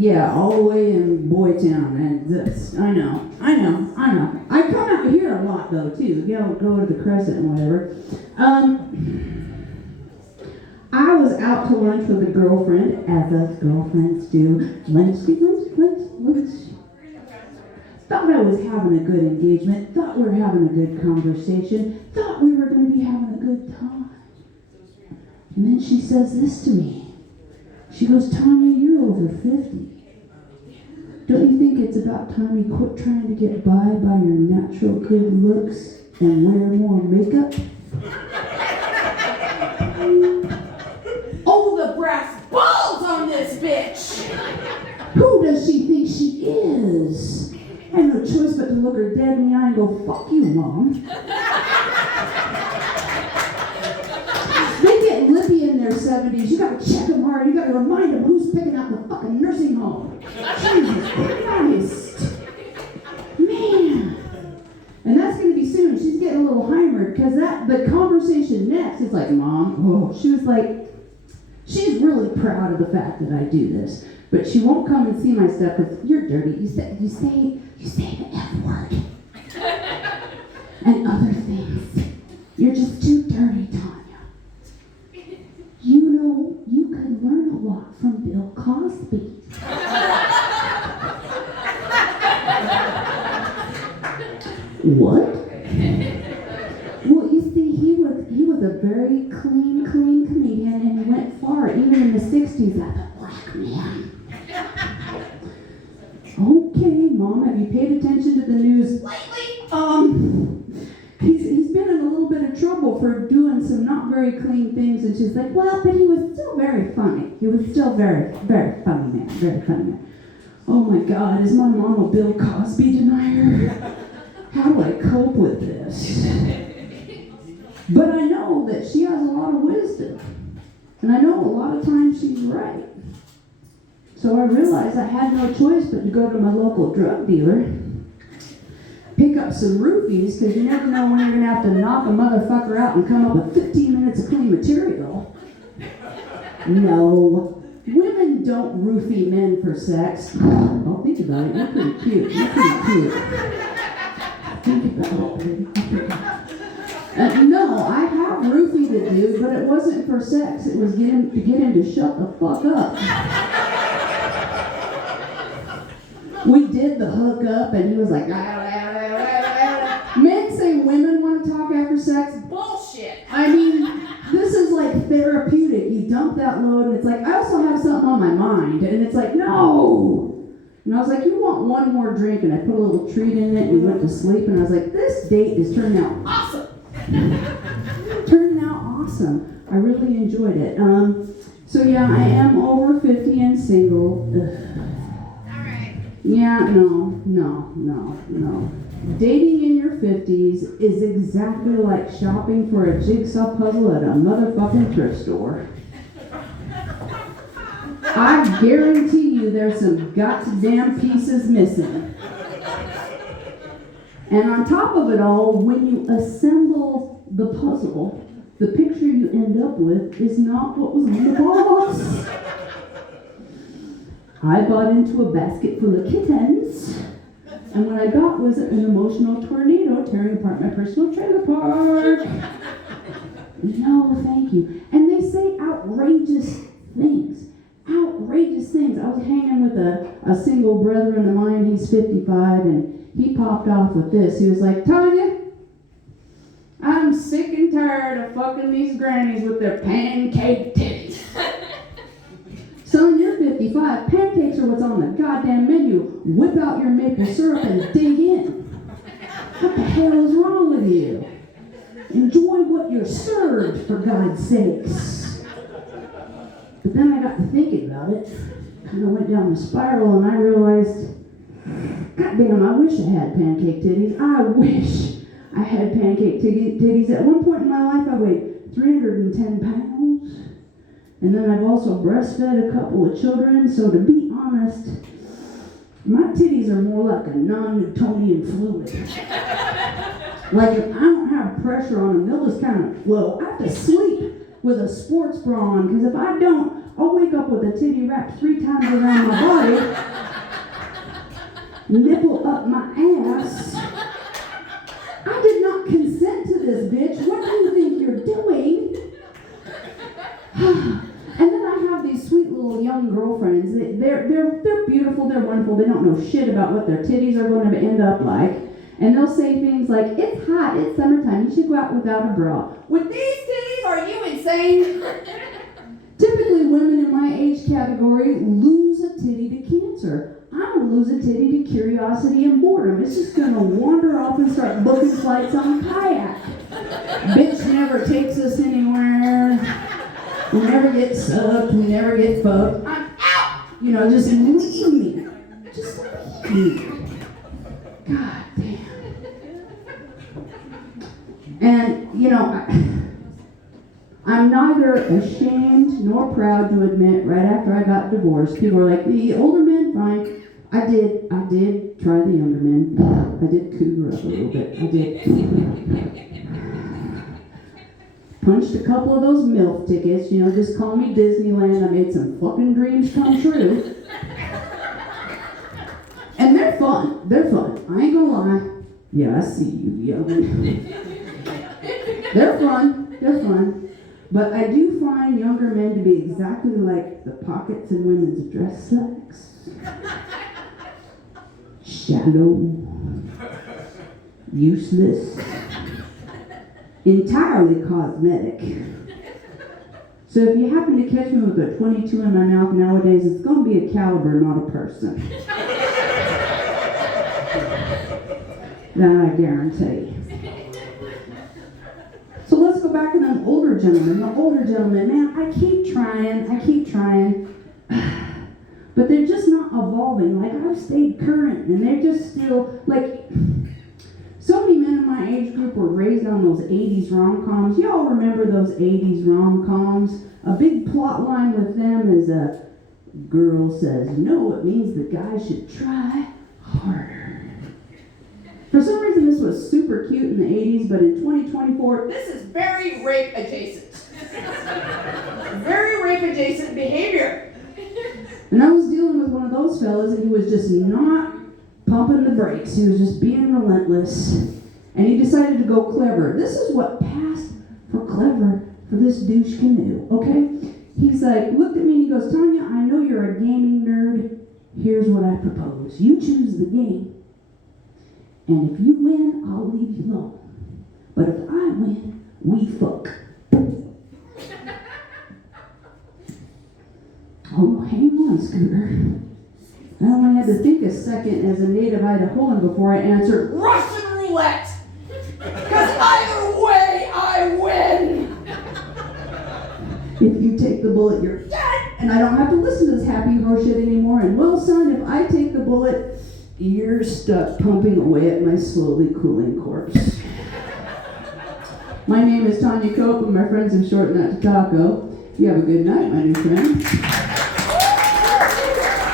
Yeah, all the way in Boytown, and this, I know. I come out here a lot, though, too. Go to the Crescent and whatever. I was out to lunch with a girlfriend, as us girlfriends do. Lunch. Thought I was having a good engagement, thought we were having a good conversation, thought we were going to be having a good time. And then she says this to me. She goes, Tanya, you're over 50. Don't you think it's about time you quit trying to get by your natural good looks and wear more makeup? Oh, the brass balls on this bitch! Who does she think she is? I had no choice but to look her dead in the eye and go, fuck you, Mom. They get lippy in their 70s. You gotta check them hard. You gotta remind them who's picking out the fucking nursing home. Jesus Christ. Man. And that's gonna be soon. She's getting a little Heimer because the conversation next is like, Mom, she was like, she's really proud of the fact that I do this. But she won't come and see my stuff because you're dirty. You say the F word. And other things. You're just too dirty, Tanya. You know, you could learn a lot from Bill Cosby. What? Well, you see, he was a very clean comedian, and he went far, even in the 60s, as a black man. Okay, Mom, have you paid attention to the news lately? He's been in a little bit of trouble for doing some not very clean things, and she's like, well, but he was still very funny. He was still very, very funny man, very funny man. Oh my God, is my mom a Bill Cosby denier? How do I cope with this? But I know that she has a lot of wisdom, and I know a lot of times she's right. So I realized I had no choice but to go to my local drug dealer, pick up some roofies, because you never know when you're going to have to knock a motherfucker out and come up with 15 minutes of clean material. No, women don't roofie men for sex. Oh, think about it. You're pretty cute. Think about it. No, I have roofied a dude, but it wasn't for sex. It was to get him to shut the fuck up. We did the hookup, and he was like, men say women want to talk after sex. Bullshit! I mean, this is like therapeutic. You dump that load, and it's like, I also have something on my mind. And it's like, no! And I was like, you want one more drink? And I put a little treat in it, and we went to sleep. And I was like, this date is turning out awesome. Turning out awesome. I really enjoyed it. So yeah, I am over 50 and single. Ugh. Yeah, no. Dating in your 50s is exactly like shopping for a jigsaw puzzle at a motherfucking thrift store. I guarantee you there's some goddamn pieces missing. And on top of it all, when you assemble the puzzle, the picture you end up with is not what was on the box. I bought into a basket full of kittens, and what I got was an emotional tornado tearing apart my personal trailer park. No, thank you. And they say outrageous things. Outrageous things. I was hanging with a single brethren of mine. He's 55, and he popped off with this. He was like, Tanya, I'm sick and tired of fucking these grannies with their pancake titties. Son, you're 55. Pancakes are what's on the goddamn menu. Whip out your maple syrup and dig in. What the hell is wrong with you? Enjoy what you're served, for God's sakes. But then I got to thinking about it. Kind of went down the spiral, and I realized, goddamn, I wish I had pancake titties. I wish I had pancake titties. At one point in my life, I weighed 310 pounds. And then I've also breastfed a couple of children, so to be honest, my titties are more like a non-Newtonian fluid. Like if I don't have pressure on them, they'll just kind of flow. I have to sleep with a sports bra on, because if I don't, I'll wake up with a titty wrapped 3 times around my body, nipple up my ass. I did not consent to this, bitch. What do you think you're doing? And then I have these sweet little young girlfriends. They're beautiful, they're wonderful. They don't know shit about what their titties are going to end up like. And they'll say things like, it's hot, it's summertime, you should go out without a bra. With these titties, are you insane? Typically, women in my age category lose a titty to cancer. I don't lose a titty to curiosity and boredom. It's just going to wander off and start booking flights on kayak. Bitch never takes us anywhere. We never get sucked. We never get fucked. I'm out. You know, just leave me. Just leave me. God damn. And, you know, I'm neither ashamed nor proud to admit right after I got divorced, people were like, the older men, fine. I did try the younger men. I did cougar up a little bit. I did. Punched a couple of those MILF tickets, you know, just call me Disneyland. I made some fucking dreams come true. And they're fun. They're fun. I ain't gonna lie. Yeah, I see you, young. They're fun. They're fun. But I do find younger men to be exactly like the pockets in women's dress slacks. Shallow. Useless. Entirely cosmetic. So if you happen to catch me with a 22 in my mouth nowadays, it's going to be a caliber, not a person. That I guarantee. So let's go back to them older gentlemen. The older gentlemen, man, I keep trying. But they're just not evolving. Like, I've stayed current, and they're just still, like, so many men in my age group were raised on those 80s rom-coms. Y'all remember those 80s rom-coms? A big plot line with them is a girl says, no, it means the guy should try harder. For some reason, this was super cute in the 80s, but in 2024, This is very rape adjacent. Very rape adjacent behavior. and I was dealing with one of those fellas, and he was just not pumping the brakes. He was just being relentless. And he decided to go clever. This is what passed for clever for this douche canoe, okay? He's like, looked at me and he goes, Tanya, I know you're a gaming nerd. Here's what I propose. You choose the game. And if you win, I'll leave you alone. But if I win, we fuck. Oh, hang on, Scooter. I only had to think a second as a native Idahoan before I answered, Russian roulette. Because either way, I win. if you take the bullet, you're dead, and I don't have to listen to this happy horseshit anymore. And well, son, if I take the bullet, you're stuck pumping away at my slowly cooling corpse. My name is Tanya Cope, and my friends have shortened that to Taco. You have a good night, my new friend.